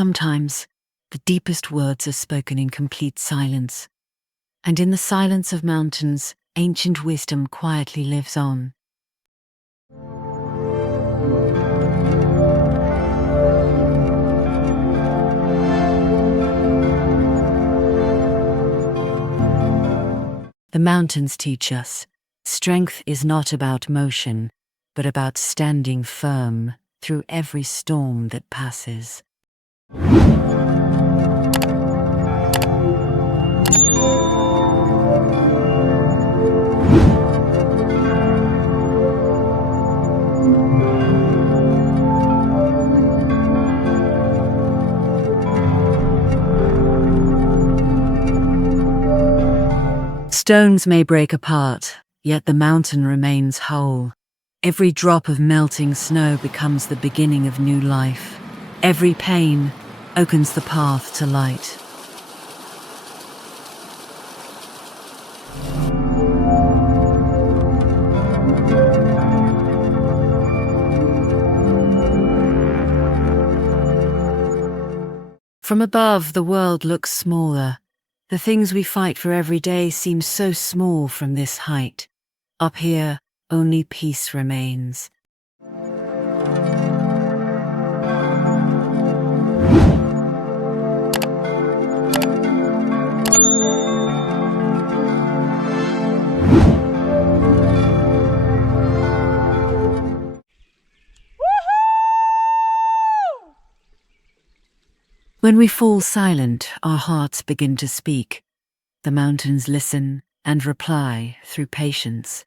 Sometimes, the deepest words are spoken in complete silence, and in the silence of mountains, ancient wisdom quietly lives on. The mountains teach us, strength is not about motion, but about standing firm through every storm that passes. Stones may break apart, yet the mountain remains whole. Every drop of melting snow becomes the beginning of new life. Every pain opens the path to light. From above, the world looks smaller. The things we fight for every day seem so small from this height. Up here, only peace remains. When we fall silent, our hearts begin to speak. The mountains listen and reply through patience.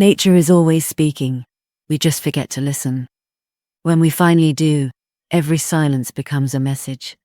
Nature is always speaking. We just forget to listen. When we finally do, every silence becomes a message.